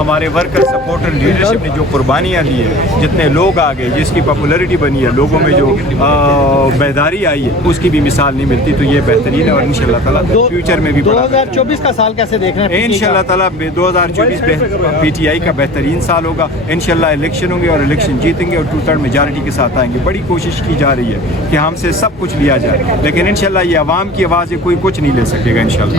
ہمارے worker supporter leadership نے جو قربانیاں دی ہے، جتنے لوگ آ گئے، جس کی پاپولرٹی بنی ہے، لوگوں میں جو بیداری آئی ہے، اس کی بھی مثال نہیں ملتی. تو یہ بہترین ہے اور انشاءاللہ تعالیٰ فیوچر میں بھی 2024 کا سال کیسے دیکھ رہے ہیں؟ انشاءاللہ تعالیٰ 2024 پی ٹی آئی کا بہترین سال ہوگا. انشاءاللہ الیکشن ہوں گے اور الیکشن جیتیں گے اور 2/3 میجارٹی کے ساتھ آئیں گے. بڑی کوشش کی جا رہی ہے کہ ہم سے سب کچھ لیا جائے، لیکن انشاءاللہ یہ عوام کی آواز ہے، کوئی کچھ نہیں لے سکے گا انشاءاللہ.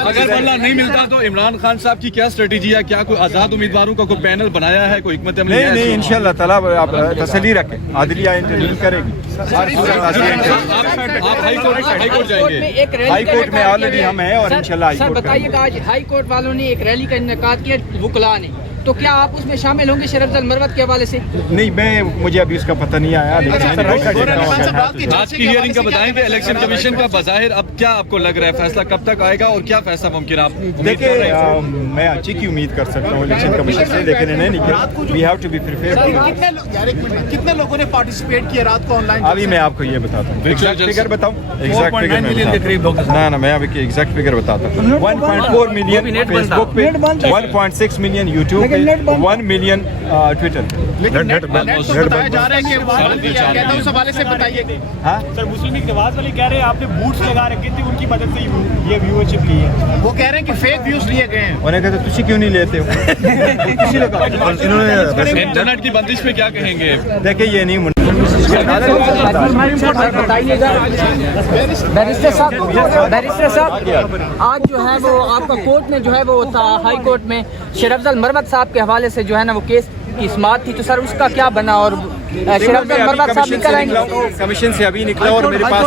اگر بلّہ نہیں ملتا تو عمران خان صاحب کی کیا اسٹریٹجی ہے؟ کیا کوئی آزاد امیدواروں کا کوئی پینل بنایا ہے، کوئی حکمت عملی ہے؟ نہیں انشاءاللہ تعالیٰ آپ تسلی رکھیں، عدلیہ انٹروین کرے گی. آپ ہائی کورٹ جائیں گے؟ ہائی کورٹ میں آلریڈی ہم ہیں اور انشاءاللہ ہائی کورٹ بتائیے گا، آج ہائی کورٹ والوں نے ایک ریلی کا انعقاد کیا وکلاء نے، تو کیا آپ اس میں شامل ہوں گے شرف افضل مروت کے حوالے سے؟ نہیں، مجھے ابھی اس کا پتہ نہیں آیا، لیکن آج کی ہیئرنگ کا بتائیں کہ الیکشن کمیشن کا بظاہر اب کیا آپ کو لگ رہا ہے فیصلہ کب تک آئے گا اور کیا فیصلہ ممکن ہے؟ آپ دیکھیں میں اچھی کی امید کر سکتا ہوں الیکشن کمیشن سے، لیکن انہیں نہیں کیا. We have to be prepared. کتنے لوگوں نے پارٹیسپیٹ کیا رات کو آن لائن؟ ابھی میں آپ کو یہ بتاتا ہوں، ایگزیکٹ فگر بتاؤں، ایگزیکٹ فگر نہ میں ابھی ایگزیکٹ فگر بتاتا ہوں. 1.4 ملین فیس بک پہ، 1.6 ملین یوٹیوب پہ، 1 ملین ٹویٹر. بتایا جا رہا ہے کہ اس حوالے سے بتائیے. سر مسلم لیگ نواز والی کہہ رہے ہیں آپ نے بوٹس لگا رکھے تھے، ان کی مدد سے یہ ویورشپ لی ہے. وہ کہہ رہے ہیں کہ فیک ویوز لیے گئے ہیں. انہیں کہتے تسی کیوں نہیں لیتے ہو؟ انٹرنیٹ کی بندش پہ کیا کہیں گے؟ دیکھیں یہ نہیں بیرسٹر صاحب آج جو ہے وہ آپ کا کورٹ میں جو ہے وہ تھا، ہائی کورٹ میں شرف افضل مروت صاحب کے حوالے سے جو ہے نا وہ کیس کی سماعت تھی، تو سر اس کا کیا بنا؟ اور شرف افضل مروت صاحب نکل آئیں گے؟ کمیشن سے ابھی نکلا اور میرے پاس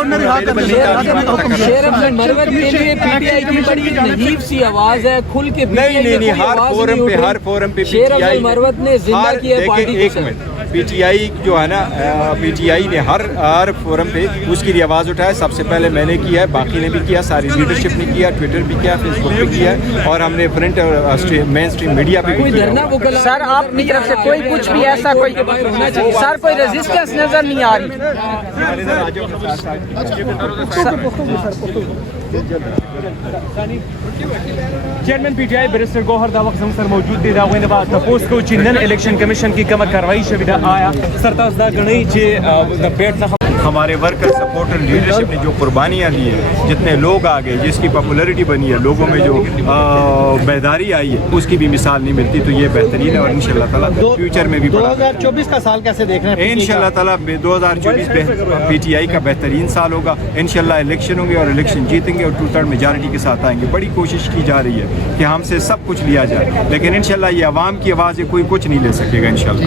شرف افضل مروت کے لیے پی ٹی آئی کی بڑی نحیف سی آواز ہے، کھل کے نہیں ہر فورم پہ شرف افضل مروت نے زندہ کی ہے پارٹی کو. ایک منٹ، پی ٹی آئی جو ہے نا، پی ٹی آئی نے ہر فورم پہ اس کی آواز اٹھایا. سب سے پہلے میں نے کیا ہے، باقی نے بھی کیا، ساری لیڈرشپ نے کیا، ٹویٹر بھی کیا، فیس بک بھی کیا ہے، اور ہم نے پرنٹ اور مین اسٹریم میڈیا پہ بھی کیا. سر آپ کی طرف سے کوئی کچھ بھی ایسا سر کوئی ریزسٹنس نظر نہیں آ رہی؟ Chairman P T I barrister Gohar دا وقت سر موجود دی دا وین با تپوس کو چنن الیکشن کمیشن کی کم کاروائی شویدا آیا سرتاس دا گنئی چے دا بیٹ نہ ہمارے ورکر سپورٹر لیڈرشپ نے جو قربانیاں دی ہے، جتنے لوگ آ گئے، جس کی پاپولرٹی بنی ہے، لوگوں میں جو بیداری آئی ہے، اس کی بھی مثال نہیں ملتی. تو یہ بہترین ہے اور انشاءاللہ تعالیٰ فیوچر میں بھی 2024 کا سال کیسے دیکھ رہے ہیں؟ انشاءاللہ تعالیٰ 2024 پی ٹی آئی کا بہترین سال ہوگا. انشاءاللہ الیکشن ہوں گے اور الیکشن جیتیں گے اور 2/3 میجارٹی کے ساتھ آئیں گے. بڑی کوشش کی جا رہی ہے کہ ہم سے سب کچھ لیا جائے، لیکن انشاءاللہ یہ عوام کی آواز ہے، کوئی کچھ نہیں لے سکے گا انشاءاللہ.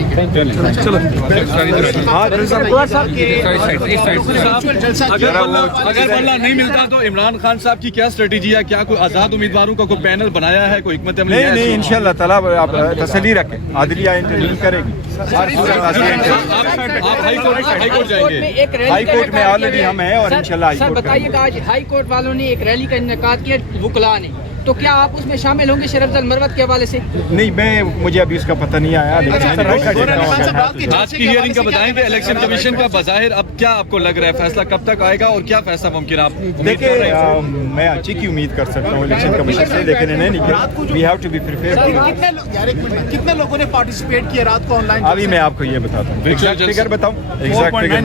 اگر بلّہ نہیں ملتا تو عمران خان صاحب کی کیا اسٹریٹجی ہے؟ کیا کوئی آزاد امیدواروں کا کوئی پینل بنایا ہے، کوئی حکمت عملی ہے؟ نہیں انشاءاللہ تعالیٰ آپ تسلی رکھیں، عدلیہ انٹروین کرے گی. آپ ہائی کورٹ جائیں گے؟ ہائی کورٹ میں آلریڈی ہم ہیں اور انشاءاللہ ہائی سر کورٹ بتائیے گا، آج ہائی کورٹ والوں نے ایک ریلی کا انعقاد کیا وکلاء نے، تو کیا آپ اس میں شامل ہوں گے شرف افضل مروت کے حوالے سے؟ نہیں، مجھے ابھی اس کا پتہ نہیں آیا، لیکن آج کی ہیئرنگ کا بتائیں کہ الیکشن کمیشن کا بظاہر اب کیا آپ کو لگ رہا ہے فیصلہ کب تک آئے گا اور کیا فیصلہ ممکن ہے؟ آپ دیکھیں میں اچھی کی امید کر سکتا ہوں الیکشن کمیشن سے، لیکن انہیں نہیں کیا. We have to be prepared. کتنے لوگوں نے پارٹیسپیٹ کیا رات کو آن لائن؟ ابھی میں آپ کو یہ بتاتا ہوں، ایگزیکٹ فگر بتاؤں، ایگزیکٹ فگر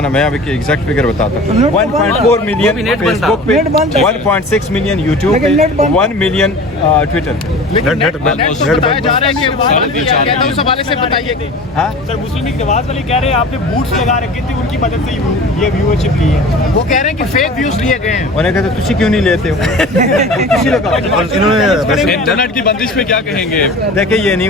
نہ میں ابھی ایگزیکٹ فگر بتاتا ہوں. 1.4 ملین فیس بک پہ، 1.6 ملین یوٹیوب پہ، 1 ملین ٹویٹر. بتایا جا رہا ہے کہ اس حوالے سے بتائیے. سر مسلم لیگ نواز والی کہہ رہے ہیں آپ نے بوٹس لگا رکھے تھے، ان کی مدد سے یہ ویورشپ لی ہے. وہ کہہ رہے ہیں کہ فیک ویوز لیے گئے ہیں. انہیں کہتے تسی کیوں نہیں لیتے ہو؟ انٹرنیٹ کی بندش پہ کیا کہیں گے؟ دیکھیں یہ نہیں